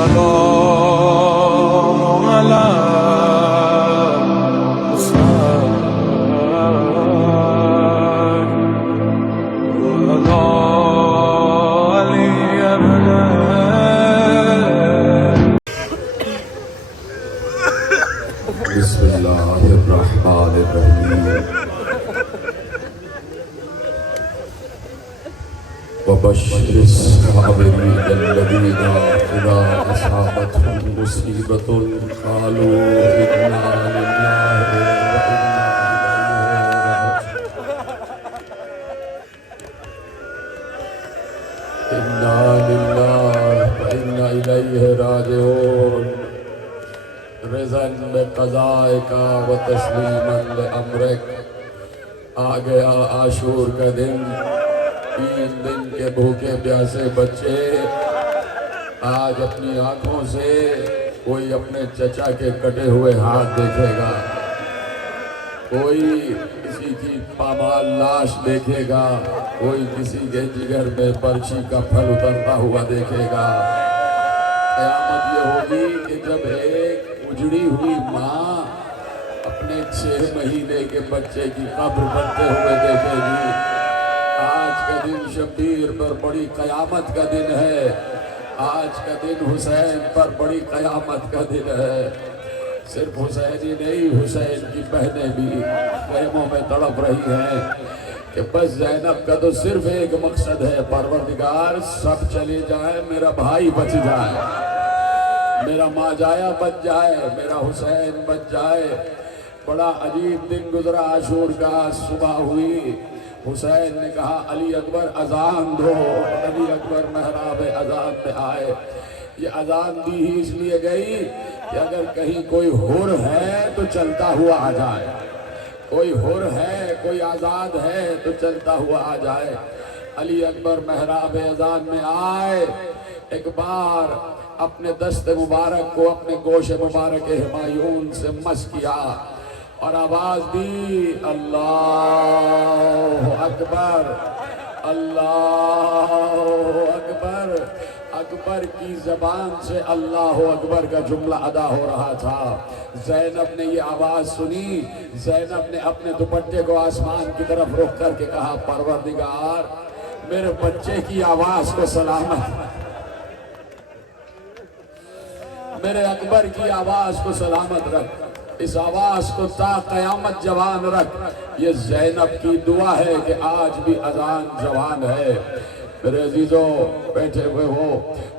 السلام على بسم اللہ الرحمن الرحیم وبشر الصابرین الذین اذا اصابتهم مصیبۃ قالوا انا للہ وانا الیہ راجعون رضاً بقضائک و تسلیماً لامرک۔ آ گیا عاشور کا دن، 3 دن کے بھوکے پیاسے بچے آج اپنی آنکھوں سے کوئی اپنے چچا کے کٹے ہوئے ہاتھ دیکھے گا، کوئی کسی کی پامال لاش دیکھے گا، کوئی کسی کے جگر میں برچھی کا پھل اترتا ہوا دیکھے گا۔ قیامت یہ ہوگی کہ جب ایک اجڑی ہوئی ماں اپنے 6 مہینے کے بچے کی قبر بنتے ہوئے دیکھے گی۔ آج کا دن شبیر پر بڑی قیامت کا دن ہے، آج کا دن حسین پر بڑی قیامت کا دن ہے۔ صرف حسین ہی نہیں، حسین کی بہنیں بھی خیموں میں تڑپ رہی ہیں کہ بس زینب کا تو صرف ایک مقصد ہے، پروردگار سب چلے جائیں، میرا بھائی بچ جائے، میرا ماجایا بچ جائے، میرا حسین بچ جائے۔ بڑا عجیب دن گزرا عاشور کا۔ صبح ہوئی، حسین نے کہا علی اکبر اذان دو، علی اکبر محراب اذان پہ آئے۔ یہ اذان دی ہی اس لیے گئی کہ اگر کہیں کوئی حر ہے تو چلتا ہوا آ جائے، کوئی حر ہے، کوئی آزاد ہے تو چلتا ہوا آ جائے۔ علی اکبر محراب اذان میں آئے، ایک بار اپنے دست مبارک کو اپنے گوش مبارک ہمایون سے مس کیا اور آواز دی اللہ اکبر، اللہ اکبر۔ اکبر کی زبان سے اللہ اکبر کا جملہ ادا ہو رہا تھا۔ زینب نے یہ آواز سنی، زینب نے اپنے دوپٹے کو آسمان کی طرف رخ کر کے کہا پروردگار میرے بچے کی آواز کو سلامت، میرے اکبر کی آواز کو سلامت رکھ، اس آواز کو تا قیامت جوان رکھ۔ یہ زینب کی دعا ہے کہ آج بھی اذان جوان ہے۔ میرے عزیزوں بیٹھے ہوئے ہو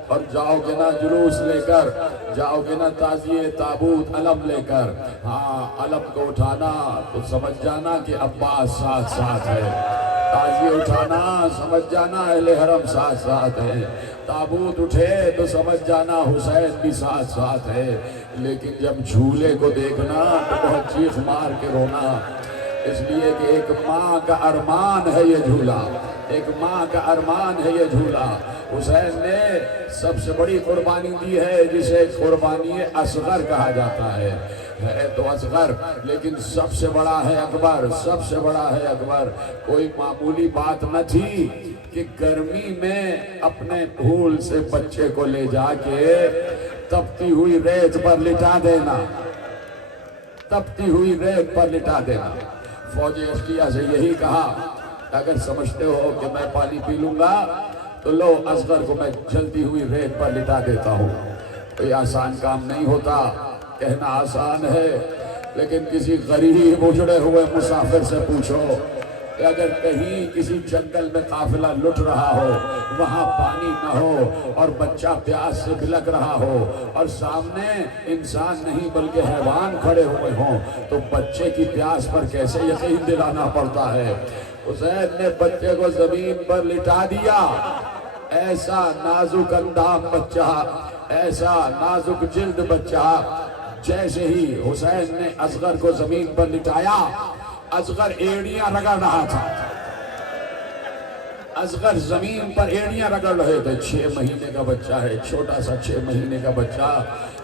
اور جاؤ گے نا جلوس لے کر، جاؤ گے نا تعزیے تابوت علم لے کر، ہاں علم کو اٹھانا تو سمجھ جانا کہ عباس ساتھ ساتھ ہے، تعزیے اٹھانا سمجھ جانا اہل حرم ساتھ ساتھ ہے، تابوت اٹھے تو سمجھ جانا حسین بھی ساتھ ساتھ ہے۔ لیکن جب جھولے کو دیکھنا تو بہت چیخ مار کے رونا، اس لیے کہ ایک ماں کا ارمان ہے یہ جھولا، ایک ماں کا ارمان ہے یہ جھولا۔ حسین نے سب سے بڑی قربانی دی ہے جسے قربانی اصغر کہا جاتا ہے تو اصغر، لیکن سب سے بڑا ہے اکبر، سب سے بڑا ہے اکبر۔ کوئی معمولی بات نہ تھی کہ گرمی میں اپنے پھول سے بچے کو لے جا کے تپتی ہوئی ریت پر لٹا دینا، تپتی ہوئی ریت پر لٹا دینا۔ فوج اشکیہ سے یہی کہا اگر سمجھتے ہو کہ میں پانی پی لوں گا تو لو اصغر کو میں جلتی ہوئی ریت پر لٹا دیتا ہوں۔ کوئی آسان کام نہیں ہوتا، کہنا آسان ہے، لیکن کسی غریب اجڑے ہوئے مسافر سے پوچھو کہ اگر کہیں کسی جنگل میں قافلہ لٹ رہا ہو، وہاں پانی نہ ہو اور بچہ پیاس سے بلک رہا ہو اور سامنے انسان نہیں بلکہ حیوان کھڑے ہوئے ہوں تو بچے کی پیاس پر کیسے یقین دلانا پڑتا ہے۔ حسین نے بچے کو زمین پر لٹا دیا، ایسا نازک اندام بچہ، ایسا نازک جلد بچہ۔ جیسے ہی حسین نے اصغر کو زمین پر لٹایا، اصغر ایڑیاں رگڑ رہا تھا، اصغر زمین پر ایڑیاں رگڑ رہے تھے۔ 6 مہینے کا بچہ ہے، چھوٹا سا 6 مہینے کا بچہ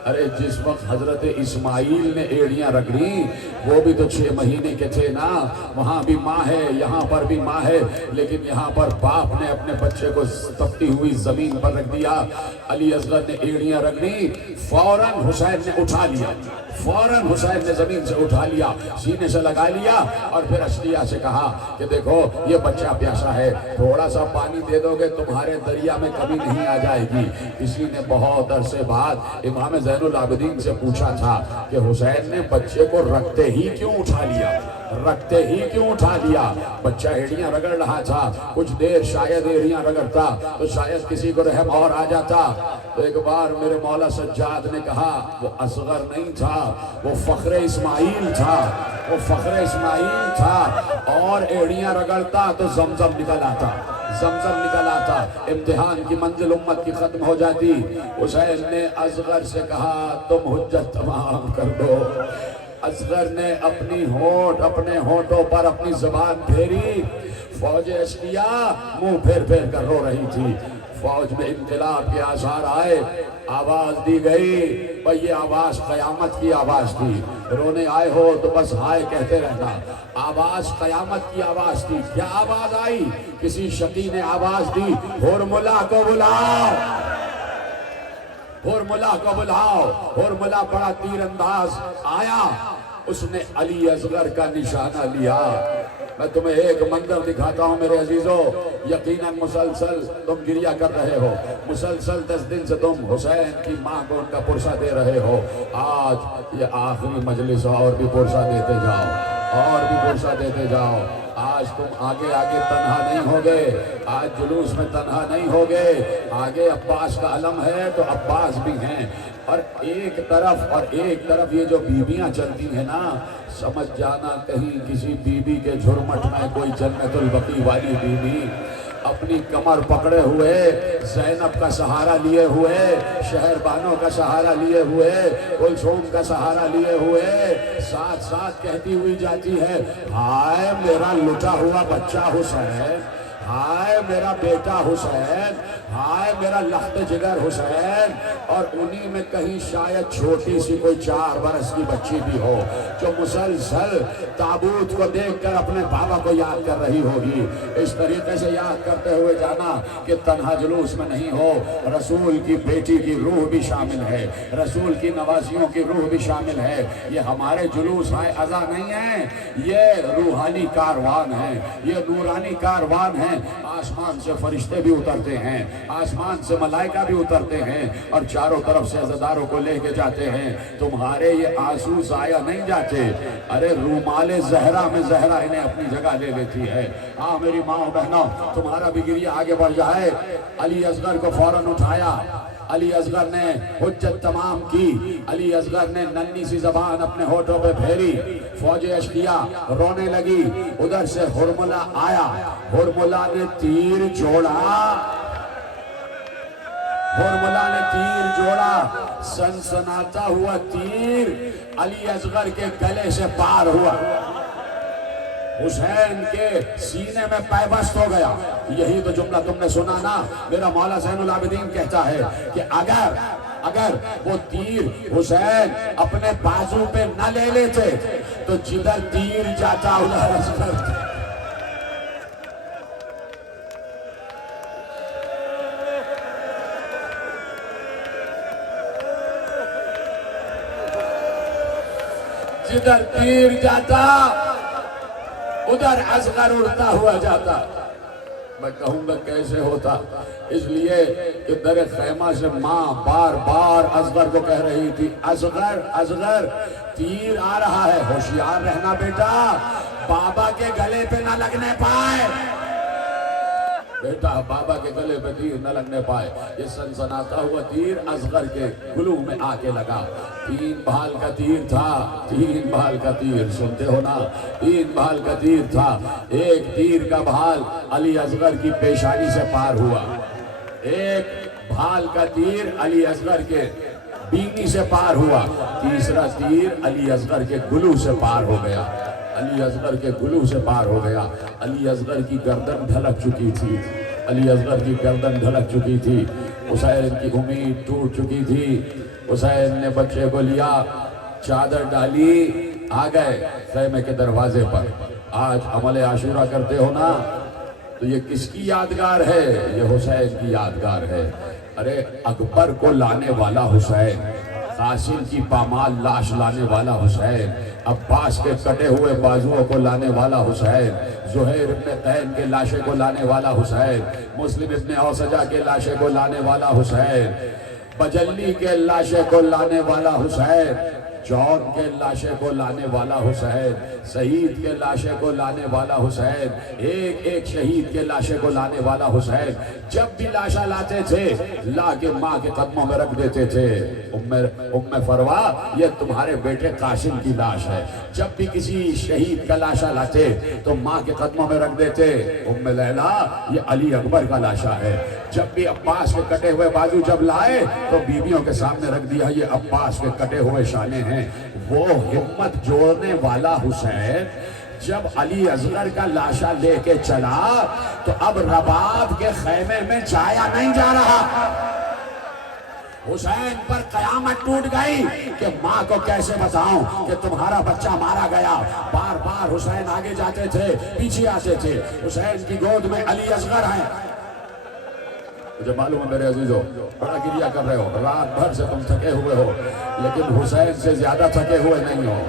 ارے جس وقت حضرت اسماعیل نے ایڑیاں رکھ لی وہ بھی تو 6 مہینے کے تھے نا، وہاں بھی ماں ہے یہاں پر بھی ماں ہے، لیکن یہاں پر باپ نے اپنے بچے کو تپتی ہوئی زمین پر رکھ دیا۔ علی اصغر نے ایڑیاں رکھ لی، فوراً حسین نے اٹھا لیا، فوراً حسین نے زمین سے اٹھا لیا، سینے سے لگا لیا اور پھر اشتیا سے کہا کہ دیکھو یہ بچہ پیاسا ہے، تھوڑا سا پانی دے دو گے تمہارے دریا میں کبھی نہیں آ جائے گی۔ کسی نے بہت عرصے بعد امام زین العابدین سے پوچھا تھا کہ حسین نے بچے کو رکھتے ہی کیوں اٹھا لیا، رکھتے ہی کیوں اٹھا لیا؟ بچہ ایڑیاں رگڑ رہا تھا، کچھ دیر شاید ایڑیاں رگڑتا تو شاید کسی کو رحم اور آ جاتا۔ تو ایک بار میرے مولا سجاد نے کہا وہ اصغر نہیں تھا، وہ فخر اسماعیل تھا، وہ فخر اسماعیل تھا، اور ایڑیاں رگڑتا تو زمزم نکل آتا، زمزم نکل آتا، امتحان کی منزل امت کی ختم ہو جاتی۔ حسین نے اصغر سے کہا تم حجت تمام کر دو۔ اصغر نے اپنے ہونٹوں پر اپنی زبان پھیری، فوج اشقیا منہ پھیر پھیر کر رو رہی تھی۔ فوج میں انقلاب کے آثار آئے، آواز دی گئی، بھئی یہ آواز قیامت کی آواز تھی، رونے آئے ہو تو بس ہائے کہتے رہنا، آواز قیامت کی آواز تھی۔ کیا آواز آئی؟ کسی شقی نے آواز دی، ہرملا کو بلاؤ، ہرملا کو بلاؤ۔ ہرملا بڑا تیر انداز آیا، اس نے علی اصغر کا نشانہ لیا۔ میں تمہیں ایک منظر دکھاتا ہوں میرے عزیزو، یقیناً مسلسل تم گریہ کر رہے ہو، مسلسل 10 دن سے تم حسین کی ماں کو ان کا پرسہ دے رہے ہو۔ آج یہ آخری مجلس، اور بھی پرسہ دیتے جاؤ، اور بھی پرسہ دیتے جاؤ۔ آج تم آگے آگے تنہا نہیں ہوگے، آج جلوس میں تنہا نہیں ہوگے، آگے عباس کا علم ہے تو عباس بھی ہیں، اور ایک طرف یہ جو بیویاں چلتی ہیں نا، سمجھ جانا کہیں کسی بیوی کے جھرمٹ میں کوئی جنت البقیع والی بیوی اپنی کمر پکڑے ہوئے، زینب کا سہارا لیے ہوئے، شہر بانوں کا سہارا لیے ہوئے، کلثوم کا سہارا لیے ہوئے، ساتھ ساتھ کہتی ہوئی جاتی ہے ہائے میرا لٹا ہوا بچہ حسین، ہائے میرا بیٹا حسین، ہائے میرا لخت جگر حسین۔ اور انہی میں کہیں شاید چھوٹی سی کوئی 4 برس کی بچی بھی ہو جو مسلسل تابوت کو دیکھ کر اپنے بابا کو یاد کر رہی ہوگی۔ اس طریقے سے یاد کرتے ہوئے جانا کہ تنہا جلوس میں نہیں ہو، رسول کی بیٹی کی روح بھی شامل ہے، رسول کی نوازیوں کی روح بھی شامل ہے۔ یہ ہمارے جلوس ہائے عزا نہیں ہیں، یہ روحانی کاروان ہیں، یہ نورانی کاروان ہیں۔ آسمان سے فرشتے بھی اترتے ہیں، آسمان سے ملائکہ بھی اترتے ہیں اور چاروں طرف سے عزاداروں کو لے کے جاتے ہیں۔ تمہارے یہ آنسو ضائع نہیں جاتے، ارے رومال زہرا میں زہرا انہیں اپنی جگہ لے لیتی ہے۔ ہاں میری ماں و بہنوں، تمہارا بھی گریہ آگے بڑھ جائے۔ علی اصغر کو فوراً اٹھایا، علی اصغر نے حجت تمام کی، علی اصغر نے ننھی سی زبان اپنے ہونٹوں پہ پھیری، فوج اشقیا رونے لگی۔ ادھر سے ہرملا آیا، ہرملا نے تیر جوڑا، ہرملا نے تیر جوڑا، سنسناتا ہوا تیر علی اصغر کے گلے سے پار ہوا، حسین کے سینے میں پیوست ہو گیا۔ یہی تو جملہ تم نے سنا نا، میرا مولا زین العابدین کہتا ہے کہ اگر وہ تیر حسین اپنے بازو پہ نہ لے لیتے تو جدھر تیر جاتا ادھر اصغر جدھر تیر جاتا ادھر اصغر اڑتا ہوا جاتا۔ میں کہوں گا کیسے ہوتا، اس لیے کہ در خیمہ سے ماں بار بار اصغر کو کہہ رہی تھی اصغر اصغر تیر آ رہا ہے، ہوشیار رہنا بیٹا، بابا کے گلے پہ نہ لگنے پائے، بیٹا بابا کے گلے پہ تیر نہ لگنے پائے۔ یہ سنسناتا ہوا تیر اصغر کے گلو میں آ کے لگا۔ 3 بھال کا تیر تھا، 3 بھال کا تیر، سنتے ہو نا، 3 بھال کا تیر تھا۔ ایک تیر کا بھال علی اصغر کی پیشانی سے پار ہوا، ایک بھال کا تیر علی اصغر کے بینی سے پار ہوا، تیسرا تیر علی اصغر کے گلو سے پار ہو گیا، علی اصغر کے گلو سے پار ہو گیا۔ علی اصغر کی گردن ڈھلک چکی تھی، علی اصغر کی گردن ڈھلک چکی تھی۔ حسین کی امید ٹوٹ چکی تھی. حسین نے بچے کو لیا, چادر ڈالی, آ گئے خیمے کے دروازے پر. آج عمل عاشورہ کرتے ہو نا, تو یہ کس کی یادگار ہے؟ یہ حسین کی یادگار ہے. ارے اکبر کو لانے والا حسین, قاسم کی پامال لاش لانے والا حسین, عباس کے کٹے ہوئے بازوؤں کو لانے والا حسین, زہیر ابن قین کے لاشے کو لانے والا حسین, مسلم ابن اوسجہ کے لاشے کو لانے والا حسین, بجلی کے لاشے کو لانے والا حسین, جون کے لاشے کو لانے والا حسین, شہید کے لاشے کو لانے والا حسین, ایک ایک شہید کے لاشے کو لانے والا حسین. جب بھی لاشا لاتے تھے لا کے ماں کے قدموں میں رکھ دیتے تھے. ام فروا, یہ تمہارے بیٹے قاسم کی لاش ہے. جب بھی کسی شہید کا لاشا لاتے تو ماں کے قدموں میں رکھ دیتے, ام لیلا یہ علی اکبر کا لاشا ہے. جب بھی عباس کے کٹے ہوئے بازو جب لائے تو بیویوں کے سامنے رکھ دیا, یہ عباس کے کٹے ہوئے شانے ہیں. وہ ہمت جوڑنے والا حسین جب علی اصغر کا لاشا لے کے چلا تو اب رباب کے خیمے میں جایا نہیں جا رہا. حسین پر قیامت ٹوٹ گئی کہ ماں کو کیسے بتاؤں کہ تمہارا بچہ مارا گیا. بار بار حسین آگے جاتے تھے, پیچھے آتے تھے. حسین کی گود میں علی اصغر ہیں. مجھے معلوم ہے میرے عزیزو, بڑا گریہ کر رہے ہو, رات بھر سے تم تھکے ہوئے ہو, لیکن حسین سے زیادہ تھکے ہوئے نہیں ہو.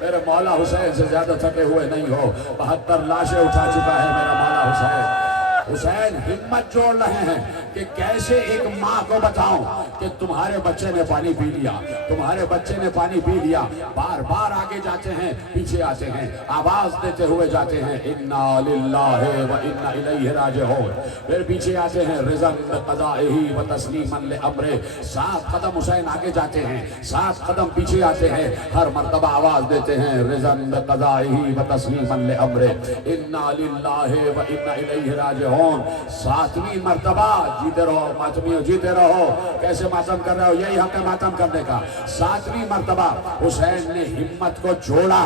میرے مولا حسین سے زیادہ تھکے ہوئے نہیں ہو. 72 لاشیں اٹھا چکا ہے میرا مولا حسین. حسین ہمت جوڑ رہے ہیں کہ کیسے ایک ماں کو بتاؤں کہ تمہارے بچے نے پانی پی لیا, تمہارے بچے نے پانی پی لیا. بار بار آگے جاتے ہیں, پیچھے آتے ہیں, آواز دیتے ہوئے جاتے ہیں, انا للہ و انا الیہ راجعون. پھر پیچھے آتے ہیں, رضا بقضائہ و تسلیما لامرہ. 7 قدم حسین آگے جاتے ہیں, 7 قدم پیچھے آتے ہیں. ہر مرتبہ آواز دیتے ہیں, رضا بقضائہ و تسلیما لامرہ, انا للہ و انا الیہ راجعون. 7ویں مرتبہ, جیتے رہو ماتمیوں, جیتے رہو. کیسے ماتم کر رہے ہو, یہی حق ہے ماتم کرنے کا. 7ویں مرتبہ حسین نے ہمت کو جوڑا,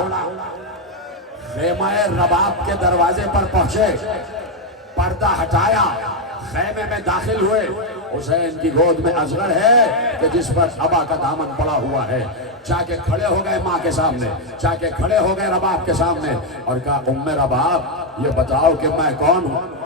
خیمہ رباب کے دروازے پر پہنچے, پردہ ہٹایا, خیمے میں داخل ہوئے. حسین کی گود میں اصغر ہے کہ جس پر ابا کا دامن پڑا ہوا ہے. جا کے کھڑے ہو گئے ماں کے سامنے, جا کے کھڑے ہو گئے رباب کے سامنے اور کہا, ام رباب یہ بتاؤ کہ میں کون ہوں.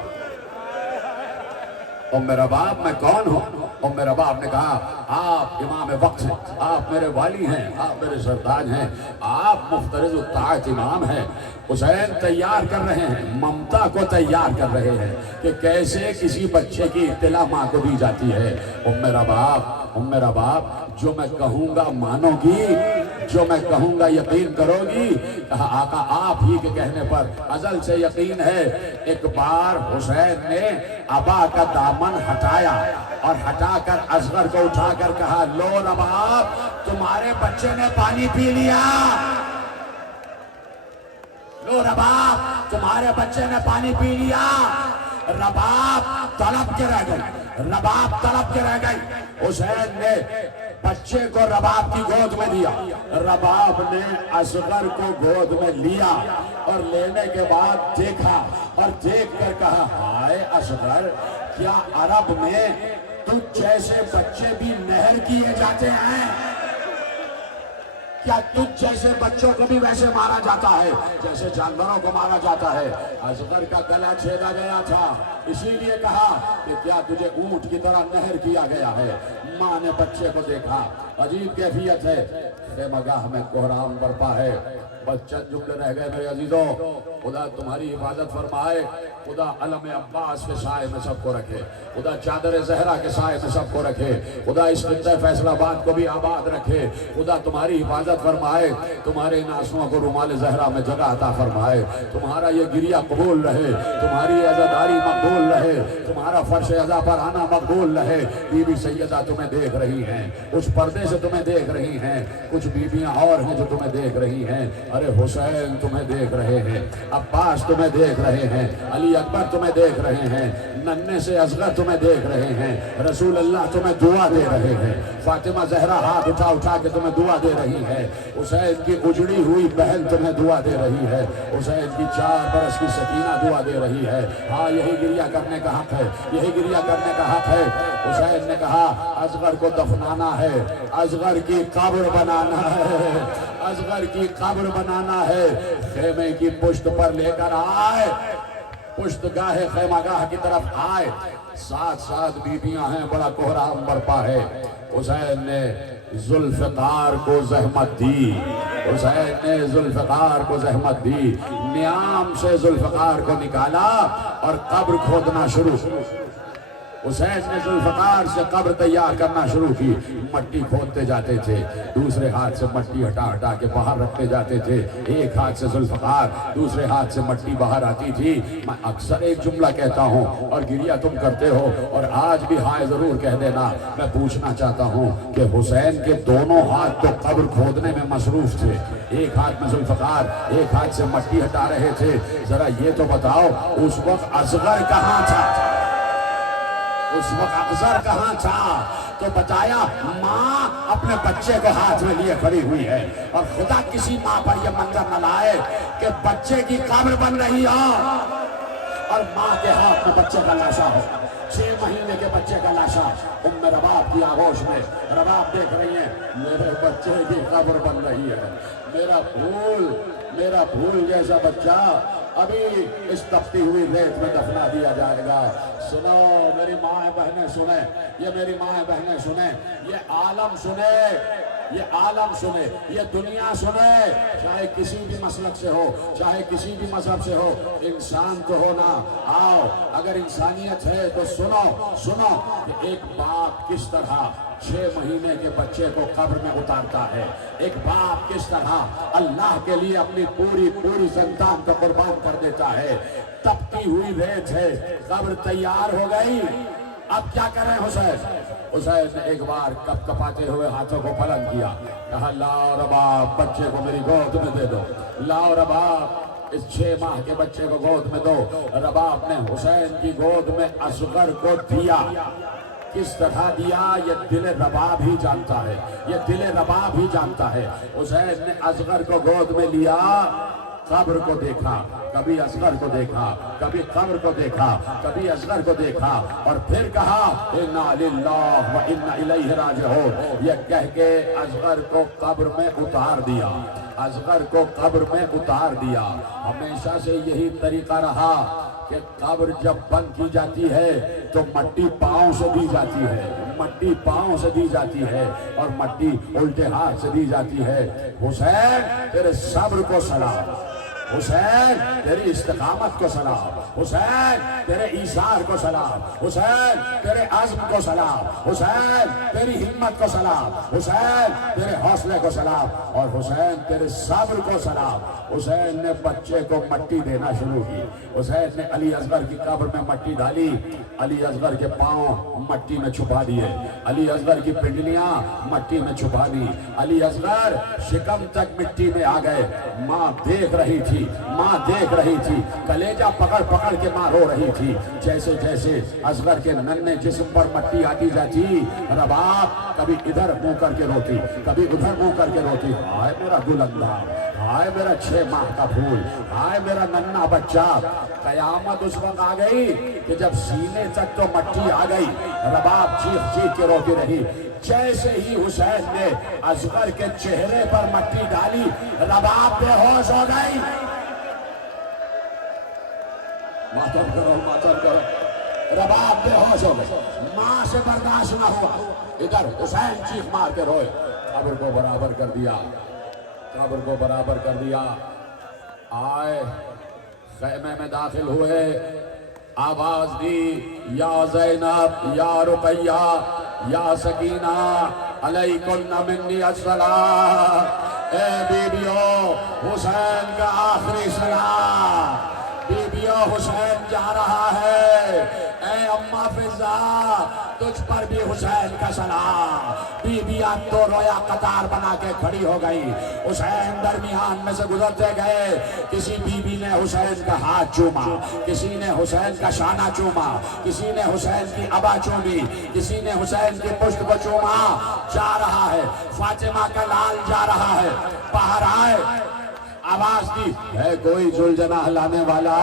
ام رباب میں کون ہوں؟ ام رباب نے کہا, آپ امام وقت ہیں, آپ میرے والی ہیں, آپ میرے سردار ہیں, آپ مفترض الطاعت امام ہیں. حسین تیار کر رہے ہیں, ممتا کو تیار کر رہے ہیں کہ کیسے کسی بچے کی اطلاع ماں کو دی جاتی ہے. ام رباب جو میں کہوں گا مانو گی, جو میں کہوں گا یقین کرو گی. کہا, آقا آپ ہی کے کہنے پر ازل سے یقین ہے. ایک بار حسین نے ابا کا دامن ہٹایا اور ہٹا کر اصغر کو اٹھا کر کہا, لو رباب تمہارے بچے نے پانی پی لیا. لو رباب تمہارے بچے نے پانی پی لیا. رباب تڑپ کے رہ گئی, رباب تڑپ کے رہ گئی. حسین نے بچے کو رباب کی گود میں دیا, رباب نے اصغر کو گود میں لیا اور لینے کے بعد دیکھا اور دیکھ کر کہا, ہائے اصغر, کیا عرب میں تجھ جیسے بچے بھی نہر کیے جاتے ہیں؟ کیا تجھ جیسے بچوں کو بھی ویسے مارا جاتا ہے جیسے جانوروں کو مارا جاتا ہے؟ اصغر کا گلا چھیدا گیا تھا, اسی لیے کہا کہ کیا تجھے اونٹ کی طرح نہر کیا گیا ہے؟ ماں نے بچے کو دیکھا, عجیب کیفیت ہے. خیمگاہ میں کوہرام برپا ہے. بس چند جملے رہ گئے میرے عزیزوں. خدا تمہاری حفاظت فرمائے, خدا علم عباس کے سائے میں سب کو رکھے, خدا چادر زہرا کے سائے میں سب کو رکھے, خدا اس خطہ فیصل آباد کو بھی آباد رکھے, خدا تمہاری حفاظت فرمائے, تمہارے ان آنسوؤں کو رومال زہرا میں جگہ عطا فرمائے, تمہارا یہ گریہ قبول رہے, تمہاری عزاداری مقبول رہے, تمہارا فرش عزا پر آنا مقبول رہے. بی بی سیدہ تمہیں دیکھ رہی ہیں, اس پردے سے تمہیں دیکھ رہی ہیں, کچھ بیویاں اور ہیں جو تمہیں دیکھ رہی ہیں. ارے حسین تمہیں دیکھ رہے ہیں, عباس تمہیں دیکھ رہے ہیں, علی اکبر تمہیں دیکھ رہے ہیں, ننھے سے اصغر تمہیں دیکھ رہے ہیں, رسول اللہ تمہیں دعا دے رہے ہیں, فاطمہ زہرا ہاتھ اٹھا اٹھا کے تمہیں دعا دے رہی ہے, حسین کی اجڑی ہوئی بہن تمہیں دعا دے رہی ہے, حسین کی 4 برس کی سکینہ دعا دے رہی ہے. ہاں یہی گریہ کرنے کا حق ہے, یہی گریہ کرنے کا حق ہے. حسین نے کہا اصغر کو دفنانا ہے، اصغر کی قبر بنانا ہے، اصغر کی قبر بنانا ہے۔ خیمے کی پشت پر لے کر آئے، پشت گاہ خیمہ گاہ کی طرف آئے، ساتھ بیبیاں ہیں، بڑا کوہرام برپا ہے۔ حسین نے ذوالفقار کو زحمت دی، حسین نے ذوالفقار کو زحمت دی، نیام سے ذوالفقار کو نکالا اور قبر کھودنا شروع۔ حسین نے ذوالفقار سے قبر تیار کرنا شروع کی، مٹی کھودتے جاتے تھے، دوسرے ہاتھ سے مٹی ہٹا کے باہر رکھتے جاتے تھے، ایک ہاتھ سے ذوالفقار، دوسرے ہاتھ سے مٹی باہر آتی تھی۔ میں اکثر ایک جملہ کہتا ہوں اور گریہ تم کرتے ہو، اور آج بھی ہائے ضرور کہہ دینا۔ میں پوچھنا چاہتا ہوں کہ حسین کے دونوں ہاتھ تو قبر کھودنے میں مصروف تھے، ایک ہاتھ میں ذوالفقار، ایک ہاتھ سے مٹی ہٹا رہے تھے۔ ذرا یہ تو بتاؤ اس وقت اصغر کہاں تھا؟ اس وقت اصغر کہاں تھا؟ تو بتایا ماں اپنے بچے کو ہاتھ میں لیے کھڑی ہوئی ہے، اور خدا کسی ماں پر یہ منظر نہ لائے کہ بچے کی قبر بن رہی ہو اور ماں کے ہاتھ میں بچے کا لاشا ہو، 6 مہینے کے بچے کا لاشا۔ ام رباب کی آغوش میں رباب دیکھ رہی ہیں، میرے بچے کی قبر بن رہی ہے، میرا پھول جیسا بچہ ابھی اس تپتی ہوئی ریت میں دفنا دیا جائے گا۔ سنو میری ماں بہنیں سنیں، یہ میری ماں بہنیں سنیں، یہ عالم سنے، یہ عالم سنے، یہ دنیا سنے، چاہے کسی بھی مسلک سے ہو، چاہے کسی بھی مذہب سے ہو، انسان تو ہونا۔ آؤ اگر انسانیت ہے تو سنو کہ ایک باپ کس طرح 6 مہینے کے بچے کو قبر میں اتارتا ہے، ایک باپ کس طرح اللہ کے لیے اپنی پوری سنتان کو قربان کر دیتا ہے۔ تپتی ہوئی ریت ہے، قبر تیار ہو گئی، اب کیا کریں حسین نے ایک بار کپ کپاتے ہوئے ہاتھوں کو بلند کیا، کہا لاؤ رباب بچے کو میری گود میں دے دو، لاؤ رباب اس 6 ماہ کے بچے کو گود میں دو۔ رباب نے حسین کی گود میں اصغر کو دیا۔ کس طرح دیا یہ دل رباب ہی جانتا ہے، یہ دل رباب ہی جانتا ہے۔ حسین نے اصغر کو گود میں لیا، قبر کو دیکھا، کبھی اصغر کو دیکھا، کبھی قبر کو دیکھا، کبھی اصغر کو دیکھا، اور پھر کہا انا للہ و انا الیہ راجعون، یہ کہہ کے اصغر کو قبر میں اتار دیا، اصغر کو قبر میں اتار دیا۔ ہمیشہ سے یہی طریقہ رہا کہ قبر جب بند کی جاتی ہے تو مٹی پاؤں سے دی جاتی ہے، مٹی پاؤں سے دی جاتی ہے اور مٹی الٹے ہاتھ سے دی جاتی ہے۔ حسین تیرے صبر کو سلام، حسین تیری استقامت کو سلام، حسین تیرے ایثار کو سلام، حسین تیرے عزم کو سلام، حسین تیری ہمت کو سلام، حسین تیرے حوصلے کو سلام، اور حسین تیرے صبر کو سلام۔ حسین نے بچے کو مٹی دینا شروع کی، حسین نے علی اصغر کی قبر میں مٹی ڈالی، علی اصغر کے پاؤں مٹی میں چھپا دیے، علی اصغر کی پنڈلیاں مٹی میں چھپا دی، علی اصغر شکم تک مٹی میں آ گئے۔ ماں دیکھ رہی تھی، ماں دیکھ رہی تھی، کلیجہ پکڑ کے ماں رو رہی تھی۔ جیسے جیسے اصغر کے ننھے جسم پر مٹی آتی جاتی، رباب کبھی ادھر منہ کر کے روتی، کبھی ادھر منہ کر کے روتی، ہائے میرا گل انداز، ہائے میرا 6 ماہ کا پھول، ہائے میرا ننھا بچہ۔ قیامت اس وقت آ گئی کہ جب سینے تک تو مٹی آ گئی، رباب چیخ کے روتی رہی۔ جیسے ہی حسین نے اصغر کے چہرے پر مٹی ڈالی، رباب بے ہوش ہو گئی۔ ماتم کرو، رباب بے ہوش ہو گئی، ماں سے برداشت نہ ہوا، ادھر حسین چیخ مار کے روئے۔ قبر کو برابر کر دیا، قبر کو برابر کر دیا، آئے خیمے میں داخل ہوئے، آواز دی یا زینب یا رقیہ یا سکینہ علیکن منی الصلاۃ، اے بیبیو حسین کا آخری سلام، بیبیو حسین جا رہا ہے، اے اماں فضا تجھ پر بھی حسین کا سلام۔ بیبیاں تو رویا قطار بنا کے کھڑی ہو گئی، حسین درمیان میں سے گزرتے گئے، کسی بیوی نے حسین کا ہاتھ چوما، کسی نے حسین کا شانہ چوما، کسی نے حسین کی ابا چومی، کسی نے حسین کی پشت کو چوما۔ جا رہا ہے فاطمہ کا لال، جا رہا ہے، باہر آئے، آواز دی ہے کوئی ذوالجناح لانے والا؟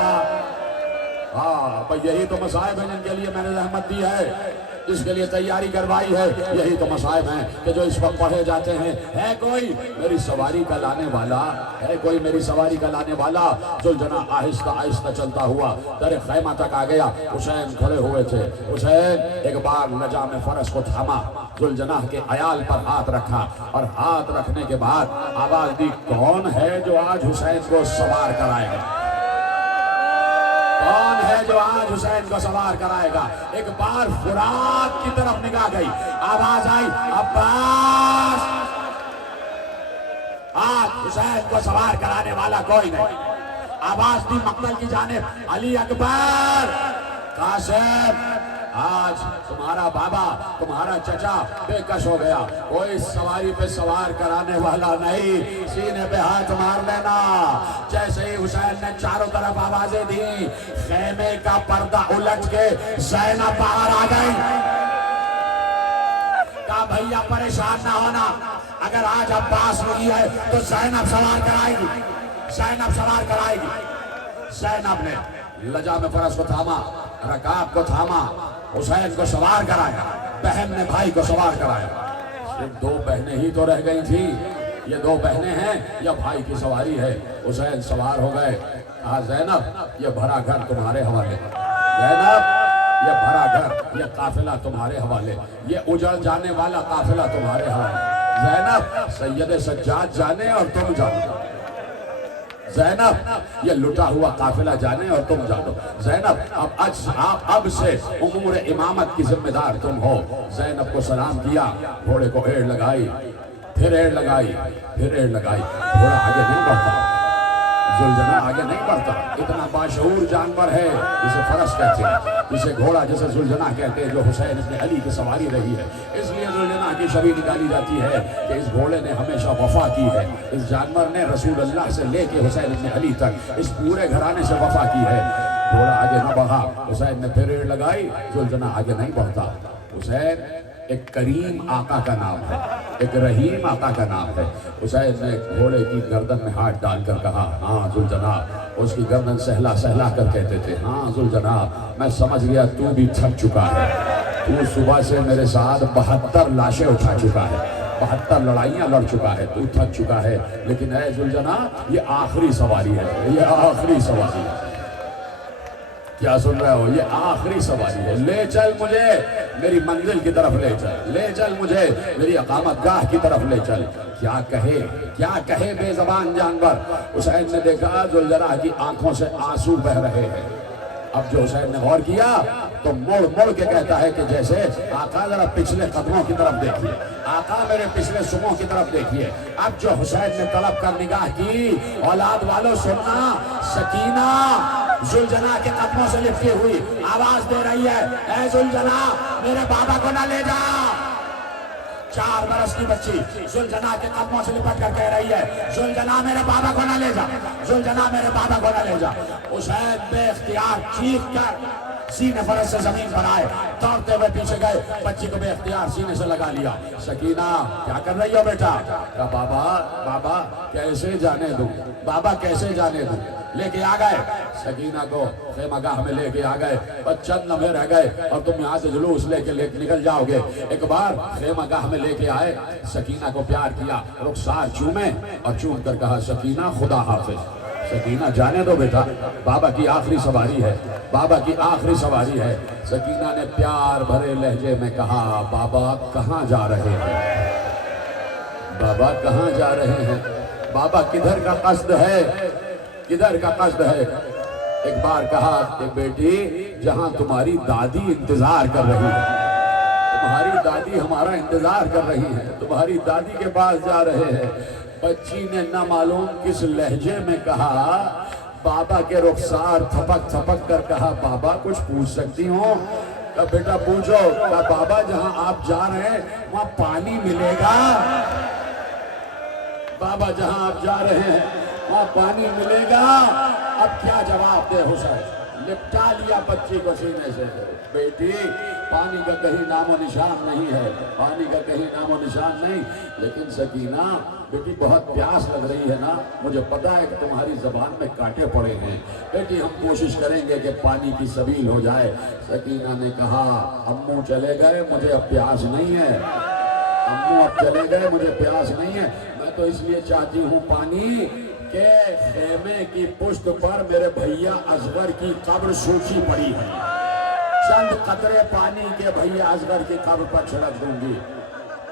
ہاں یہی تو مصائب ہیں جن کے لیے میں نے رحمت دی ہے، جس کے لیے تیاری کروائی ہے. یہی تو مصائب ہیں کہ جو اس وقت پڑھے جاتے ہیں. ہے کوئی میری سواری کا لانے والا؟ ہے کوئی میری سواری کا لانے والا؟ ذوالجناح آہستہ آہستہ چلتا ہوا در خیمہ تک آ گیا. حسین کھڑے ہوئے تھے. حسین ایک بار لجام فرس کو تھاما, ذوالجناح کے عیال پر ہاتھ رکھا, اور ہاتھ رکھنے کے بعد آواز دی, کون ہے جو آج حسین کو سوار کرائے گا؟ کون ہے جو آج حسین کو سوار کرائے گا؟ ایک بار فرات کی طرف نگاہ گئی, آواز آئی, عباس, آج حسین کو سوار کرانے والا کوئی نہیں. آواز دی مقتل کی جانب, علی اکبر, قاسم, آج تمہارا بابا, تمہارا چچا بے کش ہو گیا, کوئی سواری پہ سوار کرانے والا نہیں. سینے پہ ہاتھ مار لینا. جیسے ہی حسین نے چاروں طرف آوازیں دی, خیمے کا پردہ الٹ کے زینب باہر آ گئی. کہا بھیا پریشان نہ ہونا, اگر آج عباس نہیں ہے تو زینب سوار کرائے گی, زینب سوار کرائے گی. زینب نے لجام فرس کو تھاما, رکاب کو تھاما, حسین کو سوار کرایا. بہن نے بھائی کو سوار کرایا. صرف دو بہنیں ہی تو رہ گئی تھی. یہ دو بہنیں ہیں یا بھائی کی سواری ہے. حسین سوار ہو گئے. کہا زینب یہ بھرا گھر تمہارے حوالے, زینب یہ بھرا گھر, یہ قافلہ تمہارے حوالے, یہ اجڑ جانے والا قافلہ تمہارے حوالے. زینب سید سجاد جانے اور تم جانو. زینب یہ لٹا ہوا قافلہ جانے اور تم جانو. زینب اب سے امور امامت کی ذمہ دار تم ہو. زینب کو سلام کیا, گھوڑے کو ایڑ لگائی, پھر ایڑ لگائی, پھر ایڑ لگائی. گھوڑا آگے نہیں بڑھتا, ذوالجناح آگے نہیں بڑھتا. اتنا باشعور جانور ہے جسے فرس کہتے ہیں, جسے گھوڑا جسے ذوالجناح کہتے ہیں, جو حسین ابن علی کی سواری رہی ہے. اس لیے ذوالجناح کی شبیہ نکالی جاتی ہے کہ اس گھوڑے نے ہمیشہ وفا کی ہے. اس جانور نے رسول اللہ سے لے کے حسین ابن علی تک اس پورے گھرانے سے وفا کی ہے. گھوڑا آگے نہ بڑھا, حسین نے پھر ایڑ لگائی, ذوالجناح آگے نہیں بڑھتا. حسین ایک کریم آقا کا نام ہے, ایک رحیم آقا کا نام ہے. حسین نے گھوڑے کی گردن میں ہاتھ ڈال کر کہا, ہاں ذوالجناح. اس کی گردن سہلا سہلا کر کہتے تھے, ہاں ذوالجناح میں سمجھ گیا تو بھی تھک چکا ہے. تو صبح سے میرے ساتھ 72 لاشیں اٹھا چکا ہے, 72 لڑائیاں لڑ چکا ہے, تو تھک چکا ہے. لیکن اے ذوالجناح یہ آخری سواری ہے, یہ آخری سواری ہے. کیا سن رہے ہو؟ یہ آخری سواری ہے. لے چل مجھے میری منزل کی طرف لے چل, لے چل مجھے میری اقامت گاہ کی طرف لے چل. کیا کہے بے زبان جانور. حسین نے دیکھا ذوالجناح کی آنکھوں سے آنسو بہ رہے ہیں. اب جو حسین نے غور کیا تو مڑ مڑ کے کہتا ہے کہ جیسے آقا ذرا پچھلے قدموں کی طرف دیکھیے, آقا میرے پچھلے سموں کی طرف دیکھیے. اب جو حسین نے طلب کر نگاہ کی, اولاد والوں سننا, سکینہ ذوالجناح کے قدموں سے لپٹی ہوئی آواز دے رہی ہے, اے ذوالجناح میرے بابا کو نہ لے جا. 4 برس کی بچی ذوالجناح کے قدموں سے لپٹ کر کہہ رہی ہے, ذوالجناح میرے بابا کو نہ لے جا, ذوالجناح میرے بابا کو نہ لے جا. حسین بے اختیار چیخ کر سینے فرس سے زمین پر آئے, دوڑتے ہوئے پیچھے گئے, بچی کو بے اختیار سینے سے لگا لیا. سکینہ کیا کر رہی ہو بیٹا؟ کہا بابا کیسے جانے دوں, بابا کیسے جانے دوں. لے کے آ گئے سکینہ کو, خیمہ گاہ میں لے کے آ گئے. اور چند لمحے رہ گئے اور تم یہاں سے جلوس لے کے نکل جاؤ گے. ایک بار خیمہ گاہ میں لے کے آئے, سکینہ کو پیار کیا, رخسار چومے اور چوم کر کہا, سکینہ خدا حافظ. سکینہ جانے دو بیٹا, بابا کی آخری سواری ہے, بابا کی آخری سواری ہے. سکینہ نے پیار بھرے لہجے میں کہا, بابا کہاں جا رہے ہیں, بابا کہاں جا رہے ہیں, بابا کدھر کا قصد ہے, کدھر کا قصد ہے. ایک بار کہا کہ بیٹی جہاں تمہاری دادی انتظار کر رہی ہے, تمہاری دادی ہمارا انتظار کر رہی ہے, تمہاری دادی کے پاس جا رہے ہیں. بچی نے نہ معلوم کس لہجے میں کہا, بابا کے رخسار تھپک تھپک کر کہا, بابا کچھ پوچھ سکتی ہوں؟ کہا بیٹا پوچھو. کہا بابا جہاں آپ جا رہے ہیں وہاں پانی ملے گا, بابا جہاں آپ جا رہے ہیں وہاں پانی ملے گا. اب کیا جواب دے حسین, لپٹا لیا بچی کو سینے سے. بیٹی پانی کا کہیں نام و نشان نہیں ہے, پانی کا کہیں نام و نشان نہیں. لیکن سکینہ بیٹی بہت پیاس لگ رہی ہے نا, مجھے پتا ہے کہ تمہاری زبان میں کانٹے پڑے ہیں. بیٹی ہم کوشش کریں گے کہ پانی کی سبیل ہو جائے. سکینہ نے کہا امو چلے گئے, مجھے اب پیاس نہیں ہے. امو اب چلے گئے, مجھے پیاس نہیں ہے. میں تو اس لیے چاہتی ہوں پانی کہ خیمے کی پشت پر میرے بھیا اصغر کی قبر سوکھی پڑی ہے. چند قطرے پانی کے بھیا اصغر کی قبر پر چھڑک دوں گی.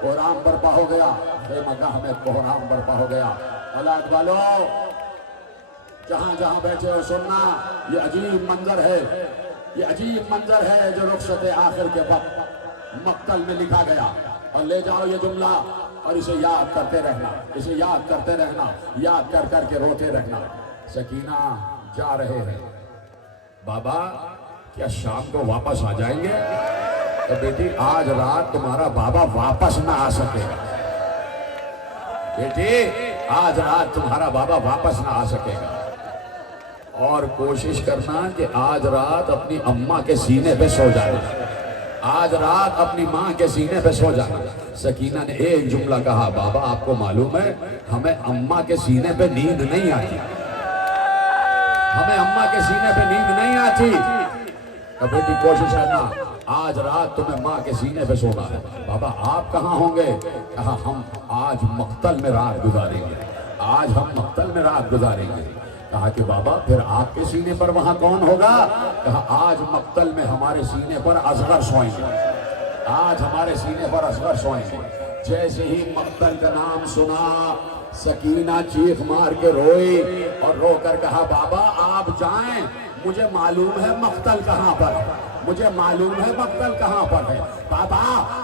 کوہرام برپا ہو گیا, خیمہ گاہ میں کوہرام برپا ہو گیا. اولاد والو جہاں جہاں بیٹھے ہو سننا, یہ عجیب منظر ہے, یہ عجیب منظر ہے جو رخصت آخر کے وقت مقتل میں لکھا گیا. اور لے جاؤ یہ جملہ اور اسے یاد کرتے رہنا, اسے یاد کرتے رہنا, یاد کر کر کے روتے رہنا. سکینہ جا رہے ہیں. بابا کیا شام کو واپس آ جائیں گے؟ تو بیٹی آج رات تمہارا بابا واپس نہ آ سکے گا. بیٹی آج رات تمہارا بابا واپس نہ آ سکے گا. اور کوشش کرنا کہ آج رات اپنی اماں کے سینے پہ سو جانا, آج رات اپنی ماں کے سینے پہ سو جانا. سکینہ نے ایک جملہ کہا, بابا آپ کو معلوم ہے ہمیں اماں کے سینے پہ نیند نہیں آتی, ہمیں اماں کے سینے پہ نیند نہیں آتی. تو بیٹی کوشش کرنا آج رات تمہیں ماں کے سینے پہ سونا ہے. بابا آپ کہاں ہوں گے؟ کہا ہم آج مقتل میں رات گزاریں گے, آج ہم مقتل میں رات گزاریں گے. کہا کہ بابا پھر آپ کے سینے پر وہاں کون ہوگا؟ کہا آج مقتل میں ہمارے سینے پر اصغر سوئیں گے, آج ہمارے سینے پر اصغر سوئیں گے. جیسے ہی مقتل کا نام سنا سکینہ چیخ مار کے روئی اور رو کر کہا بابا آپ جائیں, مجھے معلوم ہے مقتل کہاں پر ہے, مجھے معلوم ہے مقتل کہاں پر ہے. بابا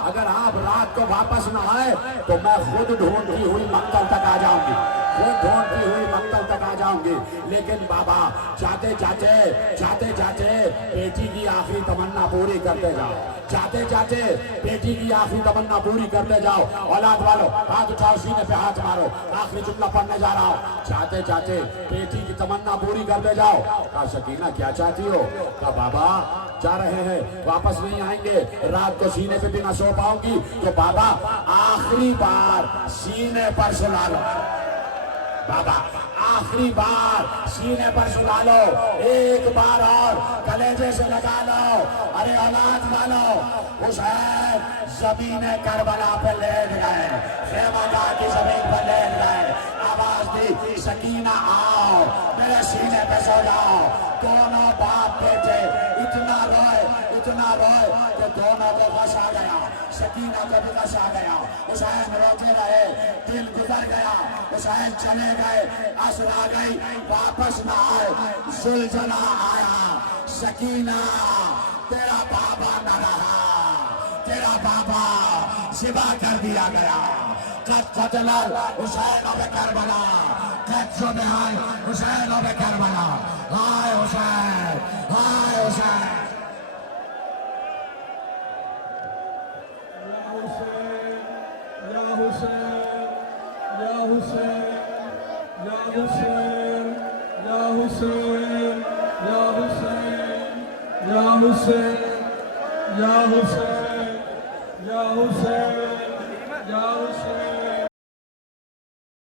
اگر آپ رات کو واپس نہ آئے تو میں خود ڈھونڈتی ہوئی مقتل تک آ جاؤں گی, خود ڈھونڈتی ہوئی مقتل تک آ جاؤں گی. لیکن بابا جاتے جاتے بیٹی کی آخری تمنا پوری کرتے جاؤ, جاتے جاتے بیٹی کی آخری تمنا پوری کرتے جاؤ. اولاد والو ہاتھ اٹھاؤ, سینے پہ ہاتھ مارو, آخری جملہ پڑھنے جا رہا ہوں. جاتے جاتے بیٹی کی تمنا پوری کرتے جاؤ. کہا سکینہ کیا چاہتی ہو؟ کہا بابا جا رہے ہیں, واپس نہیں آئیں گے, رات کو سینے پہ بھی نہ سو پاؤں گی, تو بابا آخری بار سینے پر سلا لو. بابا آخری بار سینے پر سلا لو, ایک بار اور کلیجے سے لگا لو. ارے اولاد والو حسین زمین کربلا پہ لیٹ گئے, خیمہ گاہ کی زمین پر لیٹ گئے. آواز دی سکینہ آؤ میرے سینے پہ سو جاؤ. دونوں باپ بیٹے اتنا روئے کہ دونوں کو غش آ گیا, سکینہ کو بھی غش آ گیا. حسین روتے رہے, دل گزر گیا. حسین چلے گئے, عصر آ گئی, واپس نہ آئے. زلزلہ آیا, سکینہ تیرا بابا نہ رہا, تیرا بابا ذبح کر دیا گیا. قد قتل حسین و کربلا, قد ذبح حسین و کربلا. ہائے حسین, ہائے حسین. یا حسین, یا حسین, یا حسین, یا حسین, یا حسین, یا حسین, یا حسین, یا حسین, یا حسین.